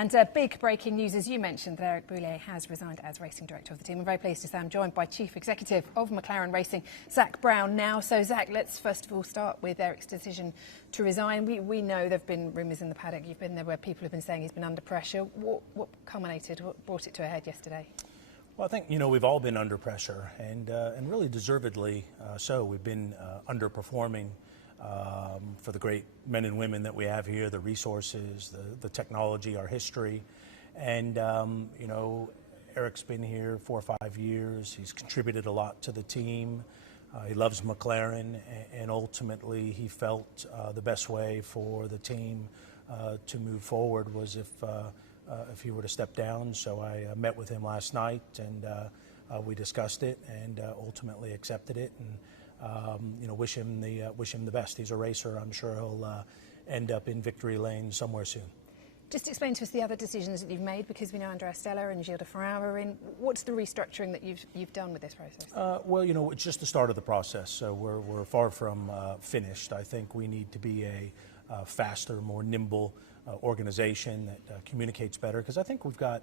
And big breaking news, as you mentioned, that Eric Boullier has resigned as racing director of the team. I'm very pleased to say I'm joined by Chief Executive of McLaren Racing, Zak Brown now. So, Zak, let's first of all start with Eric's decision to resign. We know there have been rumours in the paddock. You've been there where people have been saying he's been under pressure. What culminated, what brought it to a head yesterday? Well, I think, we've all been under pressure, and really deservedly so. We've been underperforming for the great men and women that we have here, the resources, the technology, our history. And, Eric's been here 4 or 5 years. He's contributed a lot to the team. He loves McLaren, and ultimately he felt the best way for the team to move forward was if he were to step down. So I met with him last night, and we discussed it and ultimately accepted it. And wish him the best. He's a racer. I'm sure he'll end up in victory lane somewhere soon. Just explain to us the other decisions that you've made, because we know Andrea Stella and Gilles de Ferrari are in. What's the restructuring that you've done with this process? Well, it's just the start of the process, so we're far from finished. I think we need to be a faster, more nimble organization that communicates better, because I think we've got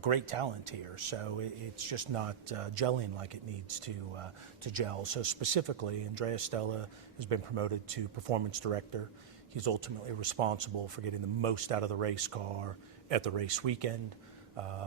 great talent here, so it's just not gelling like it needs to gel. So specifically, Andrea Stella has been promoted to performance director. He's ultimately responsible for getting the most out of the race car at the race weekend.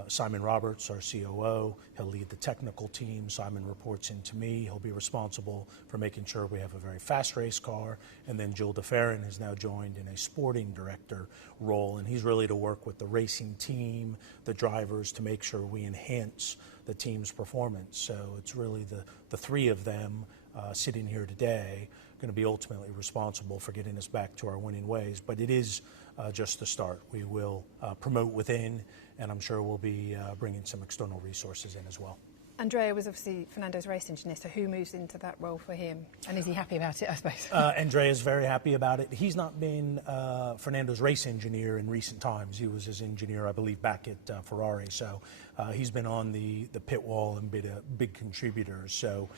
Simon Roberts, our COO, he'll lead the technical team. Simon reports into me. He'll be responsible for making sure we have a very fast race car. And then Gilles de Ferrari has now joined in a sporting director role, and he's really to work with the racing team, the drivers, to make sure we enhance the team's performance. So it's really the three of them sitting here today going to be ultimately responsible for getting us back to our winning ways. But it is just the start. We will promote within, and I'm sure we'll be bringing some external resources in as well. Andrea was obviously Fernando's race engineer, so who moves into that role for him? And is he happy about it, I suppose? Andrea's very happy about it. He's not been Fernando's race engineer in recent times. He was his engineer, I believe, back at Ferrari. So he's been on the pit wall and been a big contributor. So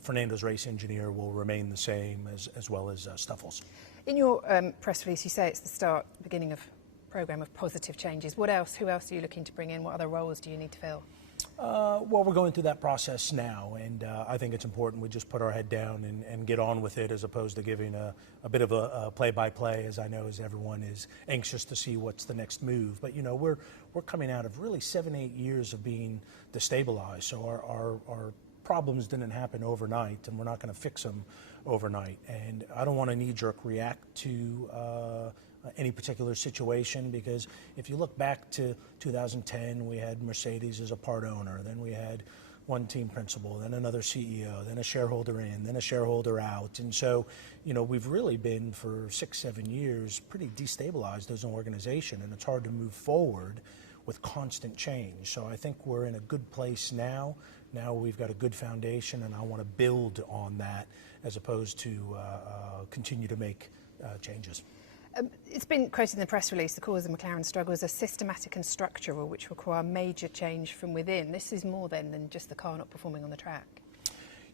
Fernando's race engineer will remain the same, as well as Stoffels. In your press release, you say it's the beginning of a programme of positive changes. What else? Who else are you looking to bring in? What other roles do you need to fill? Well, we're going through that process now, and I think it's important we just put our head down and get on with it, as opposed to giving a bit of a play-by-play, as I know as everyone is anxious to see what's the next move. But, we're coming out of really 7-8 years of being destabilized, so our problems didn't happen overnight, and we're not going to fix them overnight. And I don't want to knee-jerk react to any particular situation, because if you look back to 2010, we had Mercedes as a part owner, then we had one team principal, then another CEO, then a shareholder in, then a shareholder out. And so, we've really been for 6-7 years pretty destabilized as an organization, and it's hard to move forward with constant change. So I think we're in a good place now. Now we've got a good foundation, and I want to build on that as opposed to continue to make changes. It's been quoted in the press release, the cause of McLaren's struggles are systematic and structural, which require major change from within. This is more than just the car not performing on the track.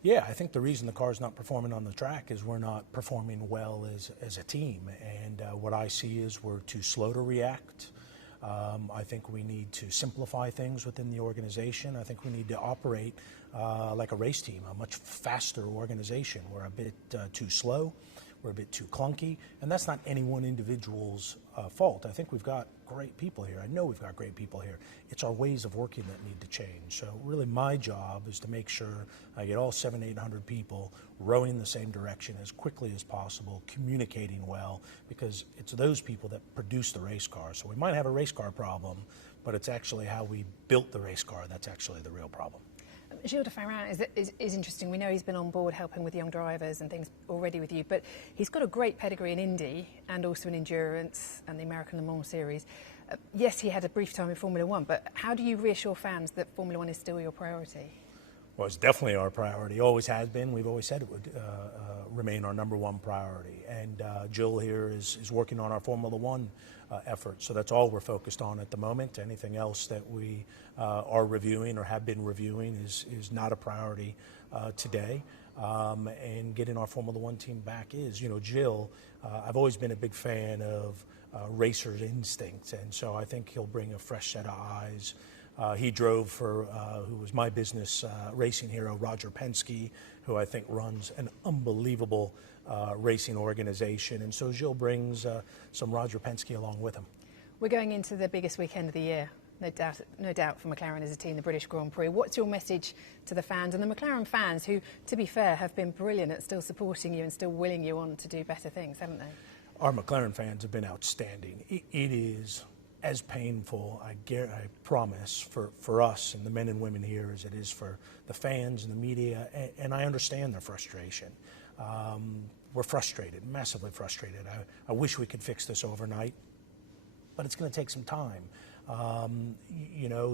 Yeah, I think the reason the car's not performing on the track is we're not performing well as a team. And what I see is we're too slow to react. I think we need to simplify things within the organization. I think we need to operate like a race team, a much faster organization. We're a bit too slow. We're a bit too clunky, and that's not any one individual's fault. I think we've got great people here. I know we've got great people here. It's our ways of working that need to change. So really my job is to make sure I get all 700-800 people rowing in the same direction as quickly as possible, communicating well, because it's those people that produce the race car. So we might have a race car problem, but it's actually how we built the race car that's actually the real problem. Gilles de Ferrari is interesting. We know he's been on board helping with young drivers and things already with you, but he's got a great pedigree in Indy and also in endurance and the American Le Mans series. Yes, he had a brief time in Formula One, but how do you reassure fans that Formula One is still your priority? Well, it's definitely our priority. Always has been. We've always said it would remain our #1 priority. And Jill here is working on our Formula One effort. So that's all we're focused on at the moment. Anything else that we are reviewing or have been reviewing is not a priority today. And getting our Formula One team back is. Jill, I've always been a big fan of racer's instincts, and so I think he'll bring a fresh set of eyes. He drove for who was my business racing hero, Roger Penske, who I think runs an unbelievable racing organization, and so Gilles brings some Roger Penske along with him. We're going into the biggest weekend of the year, no doubt for McLaren as a team, the British Grand Prix. What's your message to the fans and the McLaren fans who, to be fair, have been brilliant at still supporting you and still willing you on to do better things, haven't they? Our McLaren fans have been outstanding. It is as painful, I promise, for us and the men and women here as it is for the fans and the media, and I understand their frustration. We're frustrated, massively frustrated. I wish we could fix this overnight, but it's going to take some time.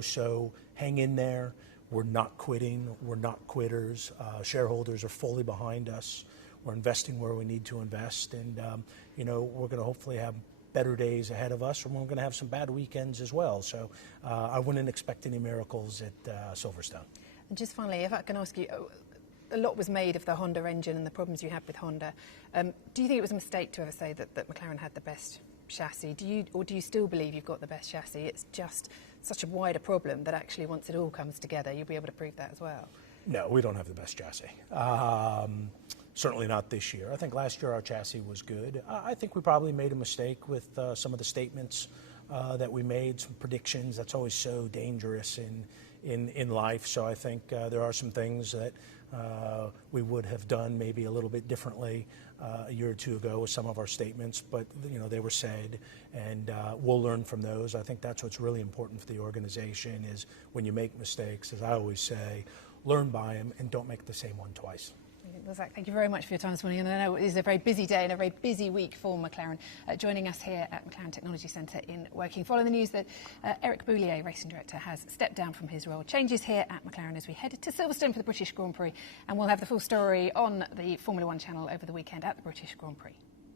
So hang in there. We're not quitting. We're not quitters. Shareholders are fully behind us. We're investing where we need to invest, and we're going to hopefully have better days ahead of us, and we're going to have some bad weekends as well. So I wouldn't expect any miracles at Silverstone. And just finally, if I can ask you, a lot was made of the Honda engine and the problems you had with Honda. Do you think it was a mistake to ever say that McLaren had the best chassis? Do you still believe you've got the best chassis? It's just such a wider problem that actually once it all comes together, you'll be able to prove that as well. No, we don't have the best chassis. Certainly not this year. I think last year our chassis was good. I think we probably made a mistake with some of the statements that we made, some predictions. That's always so dangerous in life. So I think there are some things that we would have done maybe a little bit differently a year or two ago with some of our statements, but they were said, and we'll learn from those. I think that's what's really important for the organization is when you make mistakes, as I always say, learn by them and don't make the same one twice. Well, Zak, thank you very much for your time this morning. And I know it is a very busy day and a very busy week for McLaren. Joining us here at McLaren Technology Centre in Woking, following the news that Eric Boullier, racing director, has stepped down from his role. Changes here at McLaren as we head to Silverstone for the British Grand Prix. And we'll have the full story on the Formula One channel over the weekend at the British Grand Prix.